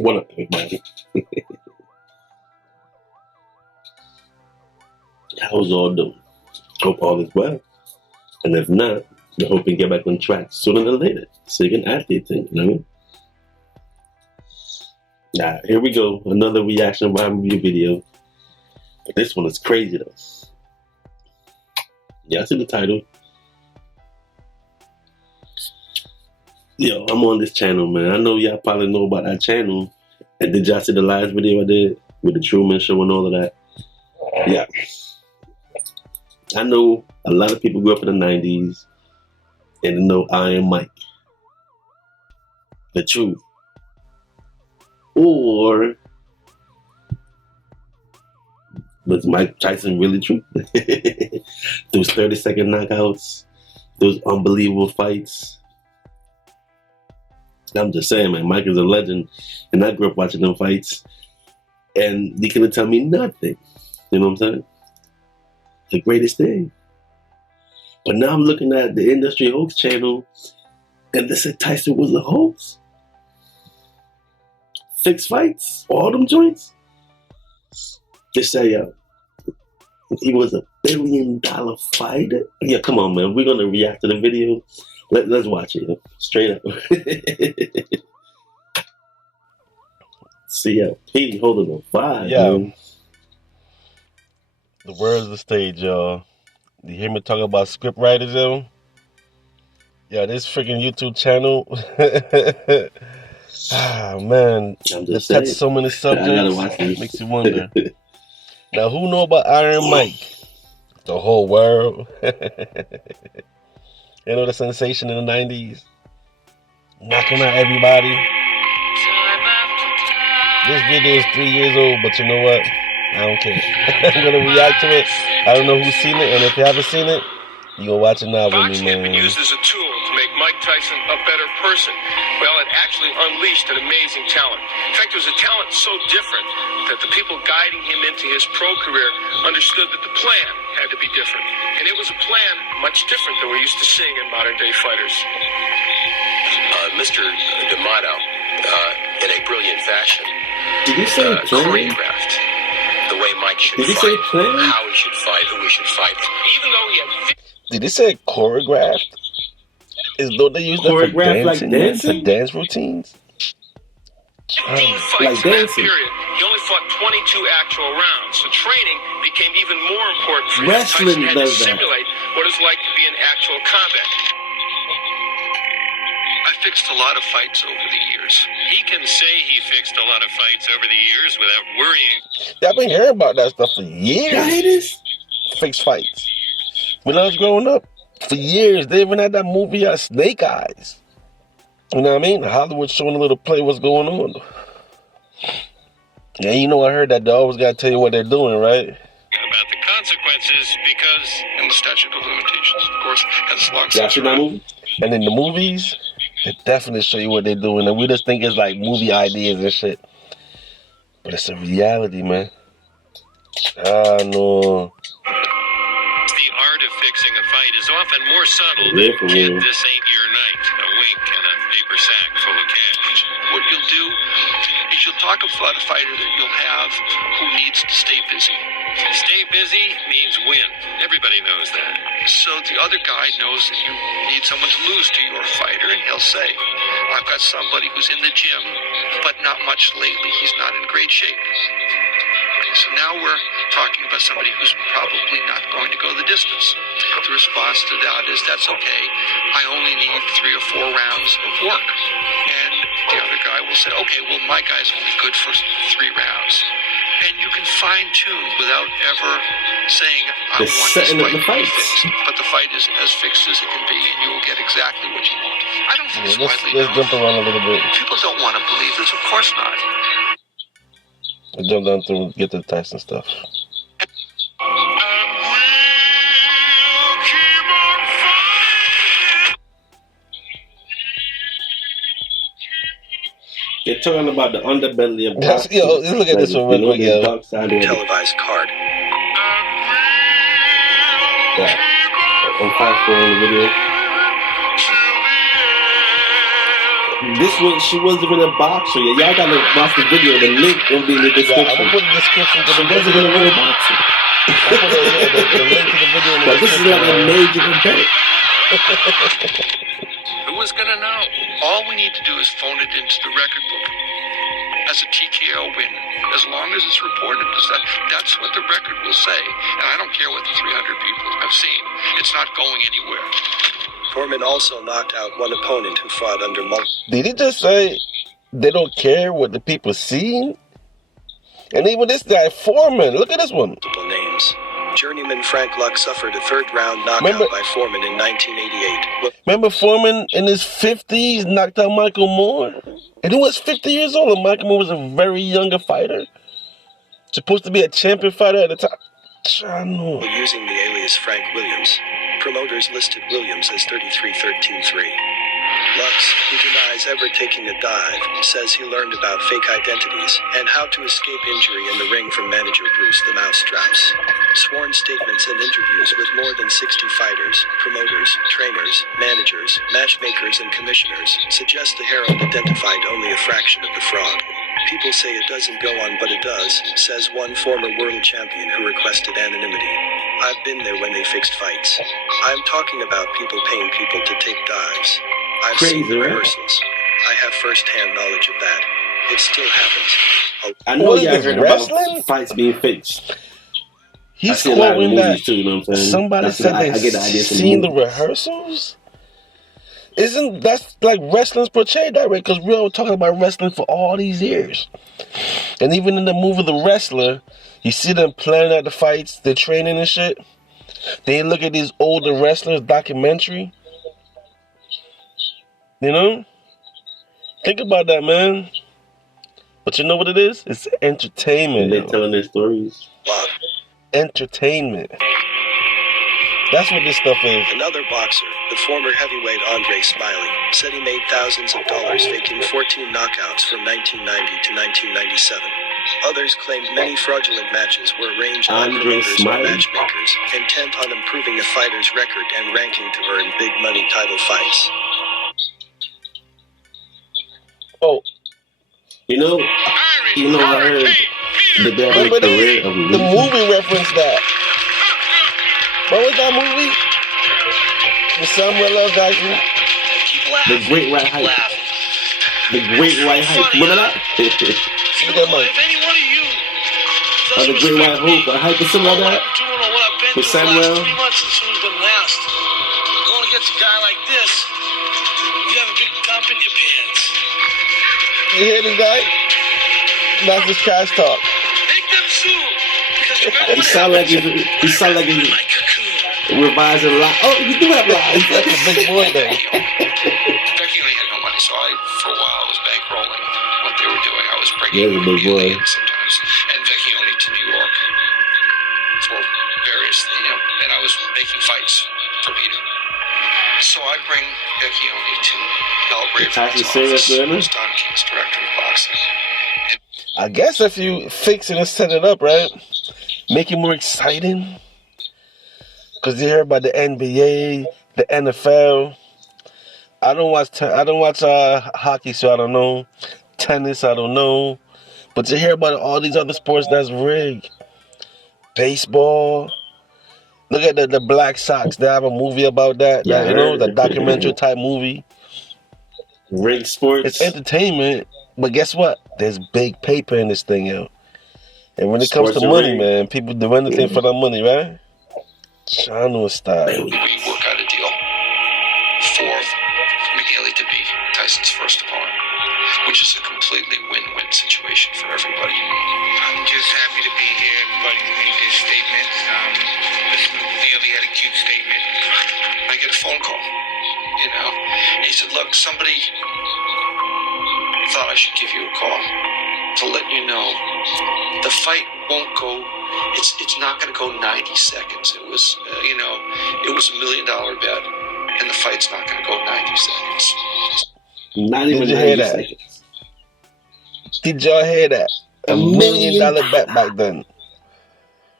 What up, everybody? How's all doing? Hope all is well. And if not, I hope we get back on track sooner than later. So you can athlete thing, you know what I mean? Now, here we go. Another reaction review video. But this one is crazy though. Yeah, I see the title. Yo, I'm on this channel, man. I know y'all probably know about that channel. And did y'all see the last video I did with the Truman Show and all of that? Yeah. I know a lot of people grew up in the 90s and know Iron Mike. The truth. Or was Mike Tyson really true? Those 30-second knockouts, those unbelievable fights. I'm just saying, man, Mike is a legend. And I grew up watching them fights. And they couldn't tell me nothing. You know what I'm saying? The greatest thing. But now I'm looking at the Industry Hoax channel, and they said Tyson was a hoax. Fixed fights, all them joints. They say he was a $1 billion fighter. Yeah, come on, man. We're gonna react to the video. Let's watch it, straight up. CLP holding on fire. Yeah. Man. The world's the stage, y'all. You hear me talking about script writers, yo? Yeah, this freaking YouTube channel. Man, Just touch so many subjects. Makes you wonder. Now, who know about Iron Mike? The whole world. You know the sensation in the 90s? Knocking out everybody. This video is 3 years old, but you know what? I don't care. I'm gonna react to it. I don't know who's seen it, and if you haven't seen it, you gonna watch it now with me, Boxing man. had been used as a tool to make Mike Tyson a better person. Well, it actually unleashed an amazing talent. In fact, it was a talent so different that the people guiding him into his pro career understood that the plan had to be different. And it was a plan much different than we're used to seeing in modern-day fighters. Mr. D'Amato, in a brilliant fashion, Did you say choreographed the way Mike should Did he fight, say plan? how he should fight, who he should fight. Even though he had Did they say choreographed? Is though they use that for Choreographed like dancing? dancing? For dance routines? 15 fights Like in that dancing. period, he only fought 22 actual rounds. So training became even more important for him. Wrestling Tyson had to does that. simulate what it's like to be in actual combat. I fixed a lot of fights over the years. He can say he fixed a lot of fights over the years without worrying. Yeah, I've been hearing about that stuff for Y'all years. hear this? Fixed fights. When I was growing up, for years, they even had that movie Snake Eyes. You know what I mean? Hollywood showing a little play what's going on. Yeah, you know I heard that they always gotta tell you what they're doing, right? About the consequences because And the statute of limitations, of course, has long Y'all seen that movie? And in the movies, they definitely show you what they're doing, and we just think it's like movie ideas and shit. But it's a reality, man. No. the art of fixing a fight is often more subtle Yeah, than, for kid, real. this ain't your night, a wink and a paper sack full of cash. What you'll do is you'll talk about a fighter that you'll have who needs to stay busy. Stay busy means win. Everybody knows that. So the other guy knows that you need someone to lose to your fighter, and he'll say, I've got somebody who's in the gym, but not much lately. He's not in great shape. So now we're talking about somebody who's probably not going to go the distance. The response to that is, that's okay. I only need 3 or 4 rounds of work. And the other guy will say, okay, well, my guy's only good for 3 rounds. And you can fine tune without ever saying, I The want this setting of fight the to be fights. fixed. But the fight is as fixed as it can be, and you will get exactly what you want. I don't think Yeah, it's let's widely known. jump around a little bit. People don't want to believe this. Of course not. Let's jump down to get to the Tyson stuff. They're talking about the underbelly of That's, boxing. yo, look at this one real quick, the yo. dark side of it. Televised card. Yeah. On fast forward in the video. She wasn't even a boxer. Y'all gotta watch the video. The link will be in the Yeah, I'm description. gonna put the description to She the wasn't video. even a real boxer. I'll put the link to the video in the But this is like a description. major event. Who was going to know? All we need to do is phone it into the record book as a TKO win. As long as it's reported as that, that's what the record will say. And I don't care what the 300 people have seen. It's not going anywhere. Foreman also knocked out one opponent who fought under multiple Did he just say they don't care what the people see? And even this guy, Foreman, look at this one. names. Journeyman Frank Luck suffered a third-round knockout Remember- by Foreman in 1988. Remember Foreman in his 50s knocked out Michael Moore? And he was 50 years old, and Michael Moore was a very younger fighter. Supposed to be a champion fighter at the time. I know. Using the alias Frank Williams. Promoters listed Williams as 33-13-3. Lux, who denies ever taking a dive, says he learned about fake identities and how to escape injury in the ring from manager Bruce the Mousetraps. Sworn statements and interviews with more than 60 fighters, promoters, trainers, managers, matchmakers, and commissioners suggest the Herald identified only a fraction of the fraud. People say it doesn't go on, but it does, says one former world champion who requested anonymity. I've been there when they fixed fights. I'm talking about people paying people to take dives. I've seen the Crazy, right? rehearsals. I have first-hand knowledge of that. It still happens. I know What is y'all this, heard wrestling? about fights being fixed. I He's see a lot of quoting that movies too, you know what I'm saying? somebody That's said I they get the idea from seen the movies. rehearsals? Isn't that's like wrestling's portrayed that way? Because we were talking about wrestling for all these years. And even in the movie The Wrestler, you see them planning out the fights, the training and shit. They look at these older wrestlers documentary. You know? Think about that, man. But you know what it is? It's entertainment. And they're yo. telling their stories. Entertainment. That's what this stuff is. Another boxer, the former heavyweight Andre Smiley, said he made thousands of dollars faking 14 knockouts from 1990 to 1997. Others claimed many fraudulent matches were arranged by Andre promoters or Smiley? matchmakers, intent on improving a fighter's record and ranking to earn big money title fights. Oh, You know, I heard that they have a remember career of the losing. movie referenced that. What was that movie? With Samuel L. Jackson? The Great White Hype. The Great White Hype. Remember that? Look at Mike. If any one of you Or the Great White Hope or Hype or something like that? what I've been With through the Samuel? last 3 months since who's been last. Going against a guy like this, you have a big dump in your pants. You hear this guy? That's just trash talk. Make them soon. Because remember He what sound like happened he's my cocoon. revising lies. Oh, you do have lies. That's a big boy though. Becky and I had no money, so for a while, I was bankrolling what they were doing. I was There's bringing a big boy. in sometimes, and Becky only to New York for various things, and I was making fights for Peter. So I bring Becky only to Belgrade from his Tyson serious, office, really? who's Don King's director of boxing. I guess if you fix it and set it up right, make it more exciting. Cause you hear about the NBA, the NFL. I don't watch hockey, so I don't know. Tennis, I don't know. But you hear about all these other sports that's rigged. Baseball. Look at the Black Sox. They have a movie about that. Yeah, You know, the heard. documentary type movie. Rig sports. It's entertainment, but guess what? There's big paper in this thing, yo. And when it comes Sports to are money, rigged. man, people do anything for that money, right? Chano style. We work out a deal for McNeely to be Tyson's first opponent, which is a completely win-win situation for everybody. I'm just happy to be here. Everybody made their statements. Mr. McNeely had a cute statement. I get a phone call, and he said, look, somebody thought I should give you a call to let you know the fight won't go, it's not going to go 90 seconds. It was, it was $1 million bet, and the fight's not going to go 90 seconds. Not even Did you hear 90 that? seconds. Did y'all hear that? $1 $1 million million bet back then. You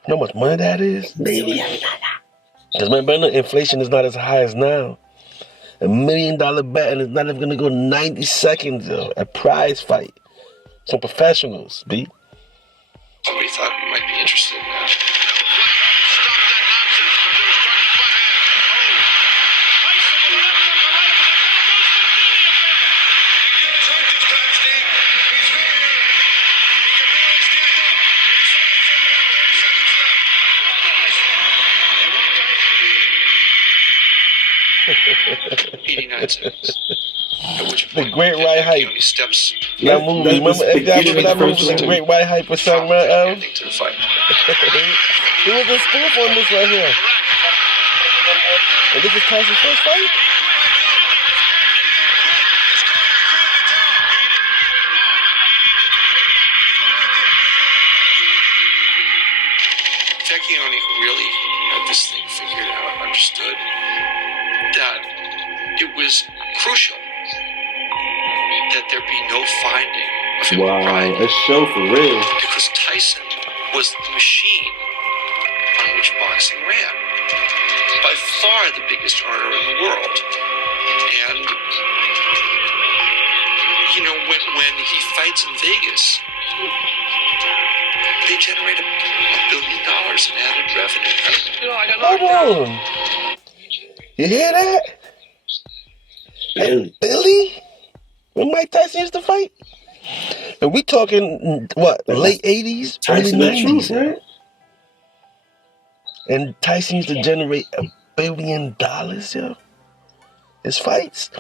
know how much money that is? Because remember, inflation is not as high as now. $1 million bet, and it's not even gonna go 90 seconds, yo. A prize fight. Some professionals, B. Somebody thought you might be interested in that. The Great White Hype. Steps That movie, remember that movie, The Great White Hype with Samuel L? to the fight. He was a spoof on this right here. And this is Tyson's first fight? Vecchione, who really had this thing figured out, understood that it was crucial that there be no finding of impropriety. Wow, a show for real. Because Tyson was the machine on which boxing ran. By far the biggest earner in the world. And, you know, when he fights in Vegas, they generate $1 billion in added revenue. Hold on. You hear that? And Billy? When Mike Tyson used to fight? And we talking, what, late 80s, early 90s, right? And Tyson used to generate $1 billion, yo. His fights.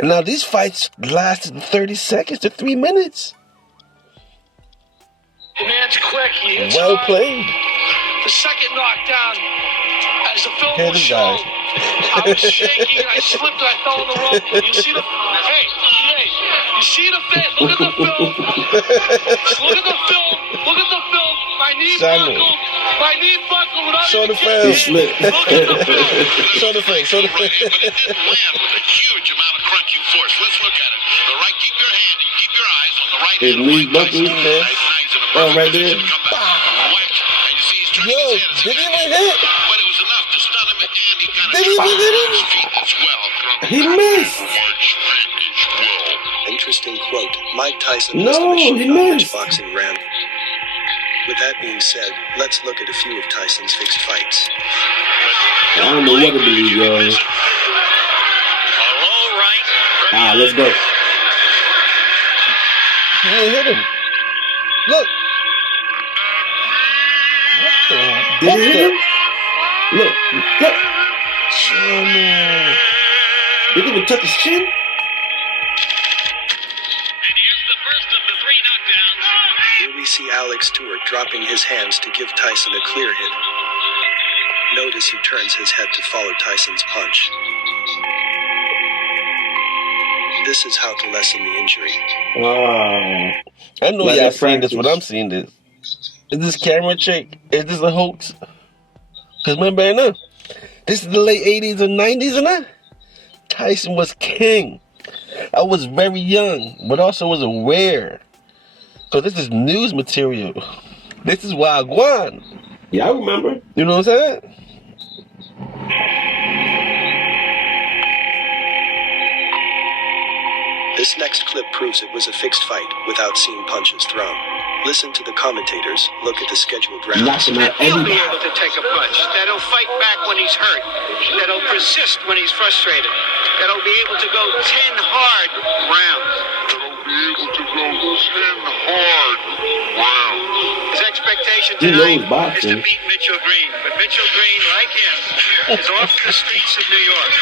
And now these fights lasted 30 seconds to 3 minutes. The man's quick. He hits Well hard. played. The second knockdown, as the film Here will this show, guy. I was shaking and I slipped and I fell on the rope. You see the you see the fit. Look at the film. Look at the film. Look at the film. My knee buckled. My knee buckled without Show the even film. kicking in. Look at the film. Show the film. Show the film. But it didn't land with a huge amount of crunching force. Let's look at it. The right, keep your eyes on the right His hand. knee buckled. Oh, right there. And you see he's turning Yo, his head. did he even hit? But it was enough to stun him, and he kind of Did he even hit him? his feet as well. He missed. Interesting quote. Mike Tyson No, was the he machine on which missed. boxing ran. With that being said, let's look at a few of Tyson's fixed fights. I don't know what to believe, y'all. Ah, let's go. He didn't hit him. Look. Did he hit him? Look. Oh, man. Did he even touch his chin? Here we see Alex Stewart dropping his hands to give Tyson a clear hit. Notice he turns his head to follow Tyson's punch. This is how to lessen the injury. I know Like y'all that seen this, practice. but I'm seeing this. Is this camera trick? Is this a hoax? Because remember, I know, this is the late 80s and 90s and that. Tyson was king. I was very young, but also was aware. So this is news material. This is Wagwan. Yeah, I remember. You know what I'm saying? This next clip proves it was a fixed fight without seeing punches thrown. Listen to the commentators, look at the scheduled rounds. Knocking out He'll be everybody. able to take a punch. That'll fight back when he's hurt. That'll persist when he's frustrated. That'll be able to go 10 hard rounds. His expectation He knows tonight is boxing. to beat Mitchell Green. But Mitchell Green, like him, is off the streets of New York.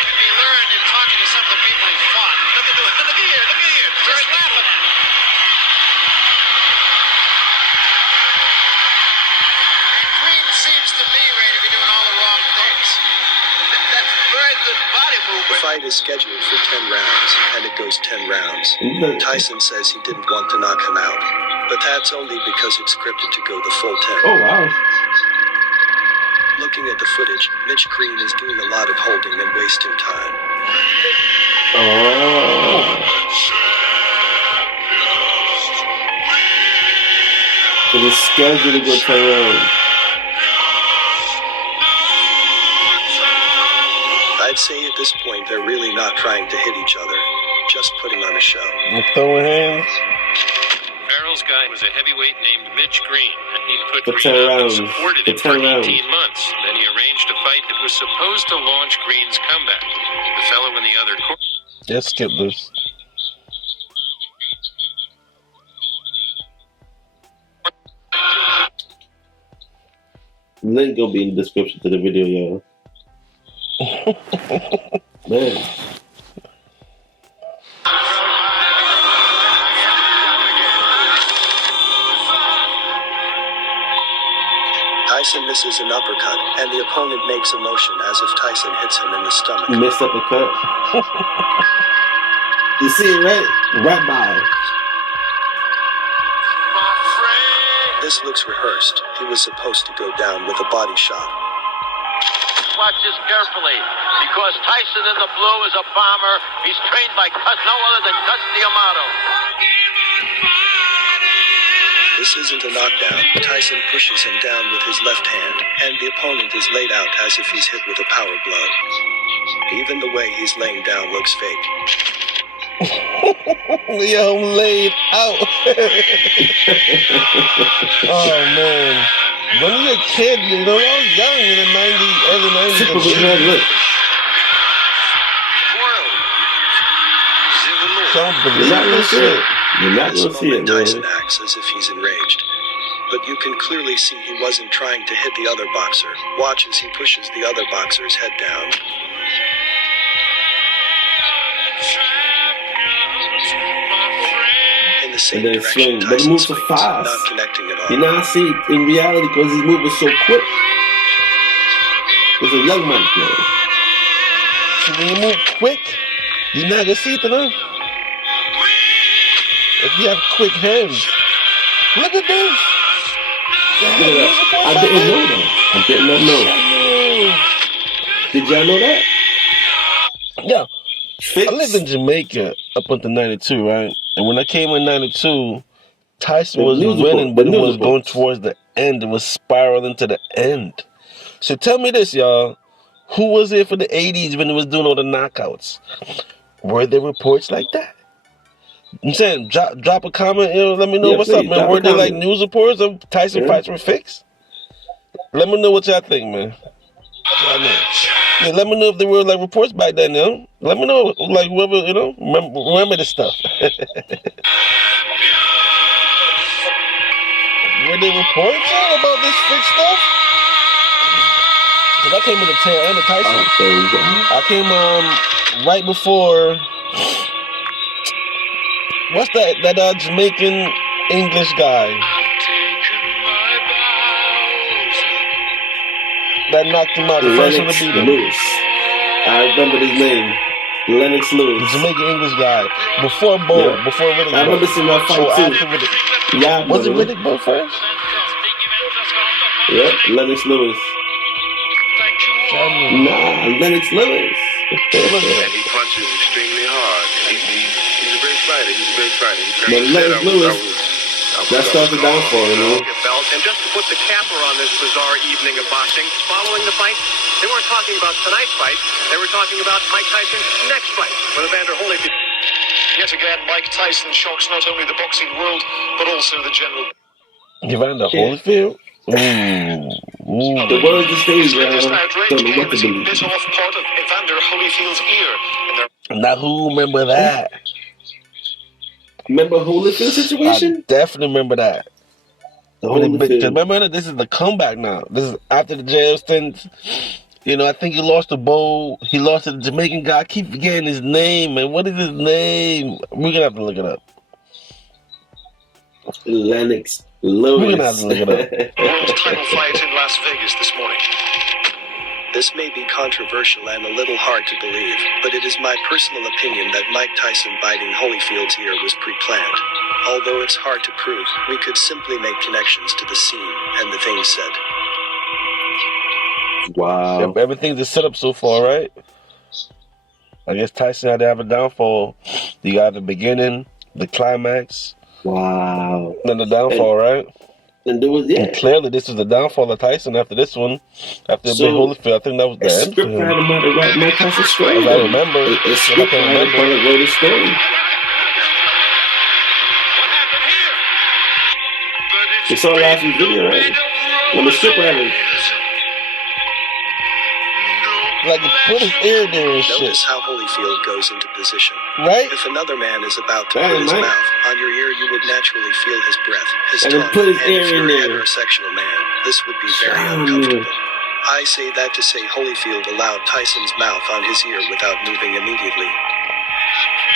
Can be learned in talking to some of the people he fought. Look at here, look at here. Just laughing at him. Green seems to me, Ray, to be doing all the wrong things. That's very good body The movement. fight is scheduled for 10 rounds, and it goes 10 rounds. Tyson says he didn't want to knock him out, but that's only because it's scripted to go the full 10. Oh, wow. Looking at the footage, Mitch Green is doing a lot of holding and wasting time. Oh. So the schedule to go 10 rounds. I'd say at this point they're really not trying to hit each other, just putting on a show. And throwing hands. Farrell's guy was a heavyweight named Mitch Green, and he put For Green 10 up and rounds. supported For him for 10 rounds. 18 months. Then he arranged a fight that was supposed to launch Green's comeback. The fellow in the other corner. Let's skip this. Link gonna be in the description to the video, y'all. Man. Tyson misses an uppercut, and the opponent makes a motion as if Tyson hits him in the stomach. Missed uppercut. You see it, right? Right by. This looks rehearsed. He was supposed to go down with a body shot. Watch this carefully, because Tyson in the blue is a bomber. He's trained by no other than Cus D'Amato. This isn't a knockdown. Tyson pushes him down with his left hand, and the opponent is laid out as if he's hit with a power blow. Even the way he's laying down looks fake. Yo, I'm laid out. Oh, man. When you're a kid, you know, I was young in the 90s, early 90s. Superman, look. Don't You're believe not gonna this see shit. it. You're not This gonna see it, moment, Tyson man. acts as if he's enraged. But you can clearly see he wasn't trying to hit the other boxer. Watch as he pushes the other boxer's head down. In the same And then direction, swing. But he Tyson moves so swings, fast. not connecting at all. You now see it in reality because he's moving so quick. He's a young man, yo. So when you move quick, you're not gonna see it, huh? If you have quick hands. Look at this. Look at that. I didn't know that. I did not know. Did y'all know that? Yeah. Fix. I lived in Jamaica up until 92, right? And when I came in 92, Tyson The was news winning, report- but the it news was going reports. towards the end. It was spiraling to the end. So tell me this, y'all. Who was there for the 80s when it was doing all the knockouts? Were there reports like that? I'm saying, drop a comment, you know, let me know Yeah, what's please, up, man. drop a Were there like comment. news reports of Tyson Yeah. fights were fixed? Let me know what y'all think, man. Yeah, let me know if there were like reports back then, you know? Let me know, like, whoever, you know, remember this stuff. Were there reports about this fixed stuff? Because I came in the tail end of Tyson. Oh, there we go. I came right before. What's that Jamaican English guy that knocked him out? The first one to Lennox beat him. Lewis. I remember his name. Lennox The Lewis. Jamaican English guy. Before Bo, Yeah. before Riddick I remember Bowe. seeing that So fight too. after Riddick. Yeah, Was it brother. Riddick Bowe first? Yep, Lennox Lewis. Nah, Lennox Lewis. And he punches extremely hard. He's a great fighter. He's a great fighter. But Lennox Lewis, that starts the downfall, you know. Belt. And just to put the capper on this bizarre evening of boxing, following the fight, they weren't talking about tonight's fight. They were talking about Mike Tyson's next fight with Evander Holyfield. Yet again, Mike Tyson shocks not only the boxing world, but also the general. Evander Yeah. Holyfield? Ooh. The world's the stage, His latest man. outrage Don't know came what to as he believe. bit off part of Evander Holyfield's ear in their Now who remember that? Remember Holyfield situation? I definitely remember that. The Because Holyfield. remember, this is the comeback now. This is after the jail stint. You know, I think he lost to Bo. He lost to the Jamaican guy. I keep forgetting his name, man. What is his name? We're gonna have to look it up. Lennox We're gonna have Lewis. to look it up. world title fight in Las Vegas this morning. This may be controversial and a little hard to believe, but it is my personal opinion that Mike Tyson biting Holyfield's ear was pre-planned. Although it's hard to prove, we could simply make connections to the scene and the things said. Wow. Everything's set up so far, right? I guess Tyson had to have a downfall. You got the beginning, the climax, Wow. then the downfall, right? And there was And clearly, this was the downfall of Tyson after this one. After the big Holyfield, I think that was the end for him. Scriptwriter might have written Mike Tyson's story. As I remember. A scriptwriter probably wrote his story. You saw last week's video, right? One of the scriptwriters. Like, put his ear there and shit. Notice how Holyfield goes into position. Right? If another man is about to put his mouth on your ear, you would naturally feel his breath, his tongue, put his and ear if you're in a there. heterosexual man, this would be very uncomfortable. I say that to say Holyfield allowed Tyson's mouth on his ear without moving immediately.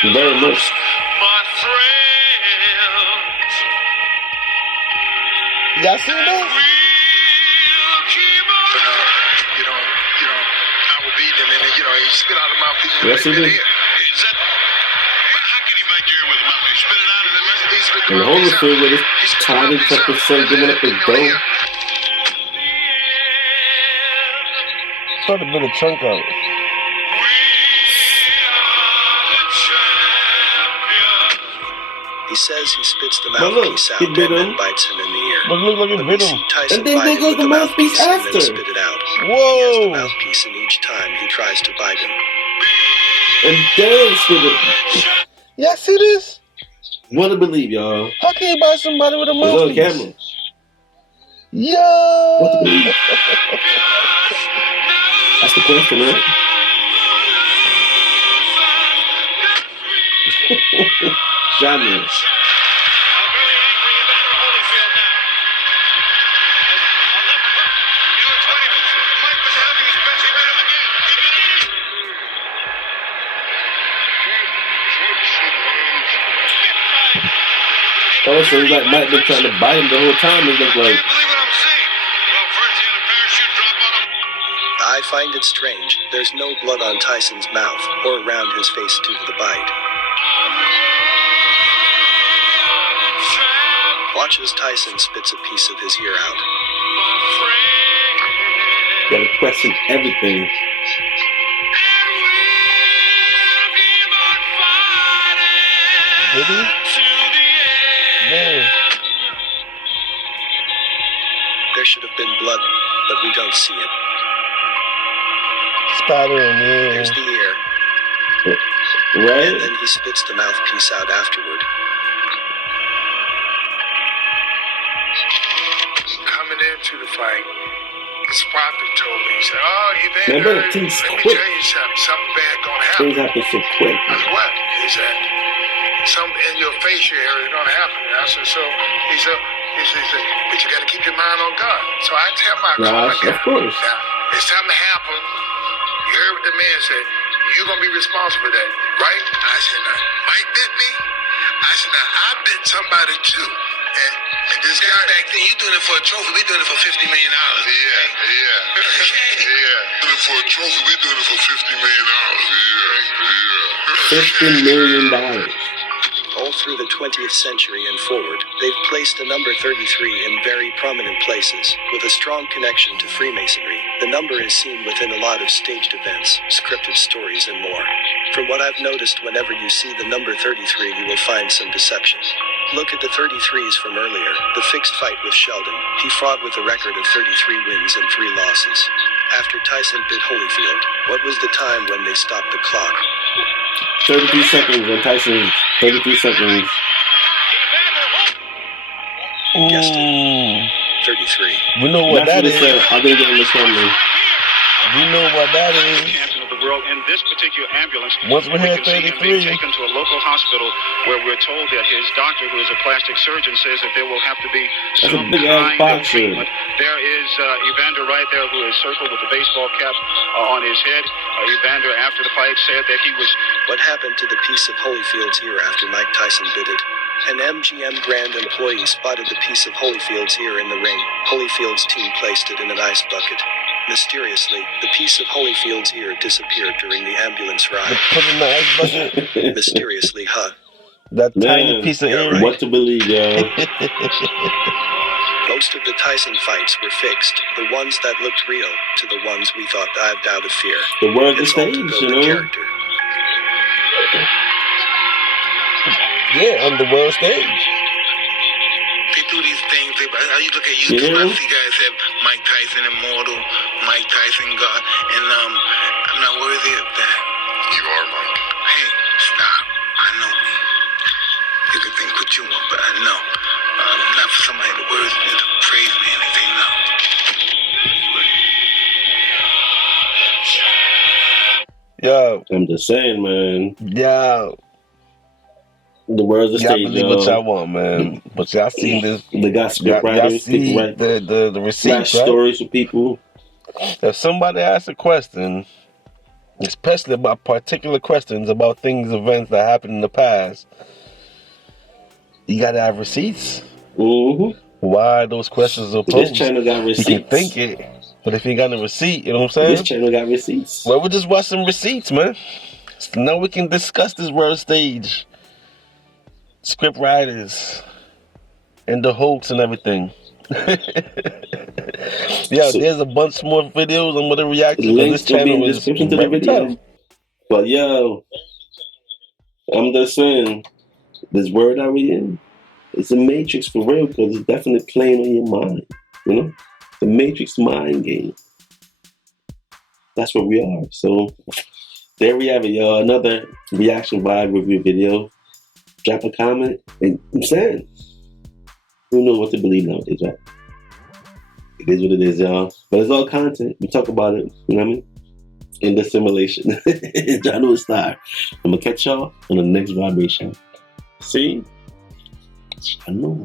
Very much. Y'all seen that? He spit out of my mouth. Yes, he did. How can he bite your ear with a mouth? He spit it out of the mouth. And Holyfield with his tied and tucked his son giving up his dough. Start to build a chunk out. He says he spits the mouthpiece out and then bites him in the ear. But it looked like it bit him. And then there goes the mouthpiece after. And then spit it out. Whoa! He has the mouthpiece in each time he tries to bite him. And then spit it. Y'all see this? Want to believe, y'all? How can you bite somebody with a It's mouthpiece? on camera. Yo! What to believe? That's the question, right? Genre. Oh, so it's like Mike been trying to bite him the whole time. It looked like. I find it strange. There's no blood on Tyson's mouth or around his face due to the bite. Watch as Tyson spits a piece of his ear out. Gotta question everything. Did he? Yeah. There should have been blood, but we don't see it. Spattering, yeah. There's the ear. Right? And then he spits the mouthpiece out afterward. Coming into the fight, his prophet told me, he said, "Oh, Evander, Man, let me things tell quick. you something. Something bad gonna happen." Things happen so quick. I said, "What?" He said, "Something in your facial area is gonna happen." I said, "So," he said, "But you gotta keep your mind on God." So I tell my Gosh, of course. now, it's something happen. You heard what the man said. You're gonna be responsible for that, right? I said, "Now, Mike bit me." I said, "Now, I bit somebody too." And this guy back then, you doing it for a trophy. We doing it for $50 million. Yeah. Doing it for a trophy. We doing it for $50 million. $50 million. All through the 20th century and forward, they've placed the number 33 in very prominent places, with a strong connection to Freemasonry. The number is seen within a lot of staged events, scripted stories, and more. From what I've noticed, whenever you see the number 33, you will find some deception. Look at the 33s from earlier, the fixed fight with Sheldon. He fought with a record of 33 wins and 3 losses. After Tyson bit Holyfield, what was the time when they stopped the clock? 33 seconds on Tyson. 33 seconds. Guessed it. 33. We know what That's that what it is. said. I'll get it in the camera. We know what that is. Champion of the world in this particular ambulance. Once we hit can see him being 33. taken to a local hospital where we're told that his doctor, who is a plastic surgeon, says that there will have to be That's a some big ass kind of boxer. treatment. There is Evander right there, who is circled with a baseball cap on his head. Evander, after the fight, said that he was... What happened to the piece of Holyfield's ear after Mike Tyson bit it? An MGM Grand employee spotted the piece of Holyfield's ear in the ring. Holyfield's team placed it in an ice bucket. Mysteriously, the piece of Holyfield's ear disappeared during the ambulance ride. Put in the ice bucket. Mysteriously, huh? That Man, tiny piece of ear. What to believe, yo. Most of the Tyson fights were fixed, the ones that looked real to the ones we thought dived out of fear. The word the It's all to stage, build you the know. character. Yeah, on the world stage. They do these things. I look at You YouTube. know? I see guys have Mike Tyson immortal, Mike Tyson God, and I'm not worthy of that. You are, Mike. Hey, stop. I know me. You can think what you want, but I know. Not for somebody to praise me and they say no. Yo, I'm just saying, man. yo, The world's a y'all stage, believe what y'all y'all. want, man. But y'all seen this? They got script Y'all writers, people see write the receipts, right? stories for people. If somebody asks a question, especially about particular questions about things, events that happened in the past, you gotta have receipts. Mm-hmm. Why those questions are This posed? channel got You receipts. can think it, but if you ain't got no receipt, you know what I'm This saying? channel got receipts. Well, we just watch some receipts, man. So now we can discuss this world stage, script writers, and the hoax and everything. Yeah, So, there's a bunch more videos I'm gonna react to because links this gonna be in channel the is description to the very video. tough. But yo, I'm just saying, this world that we in, it's a matrix for real, because it's definitely playing on your mind. You know? The matrix mind game. That's what we are. So there we have it, y'all. Another reaction vibe review video. Drop a comment, and I'm saying, who knows what to believe nowadays, right? It is what it is, y'all. But it's all content. We talk about it, you know what I mean? In the simulation. Jano Star. I'm gonna catch y'all on the next vibration. See? I know.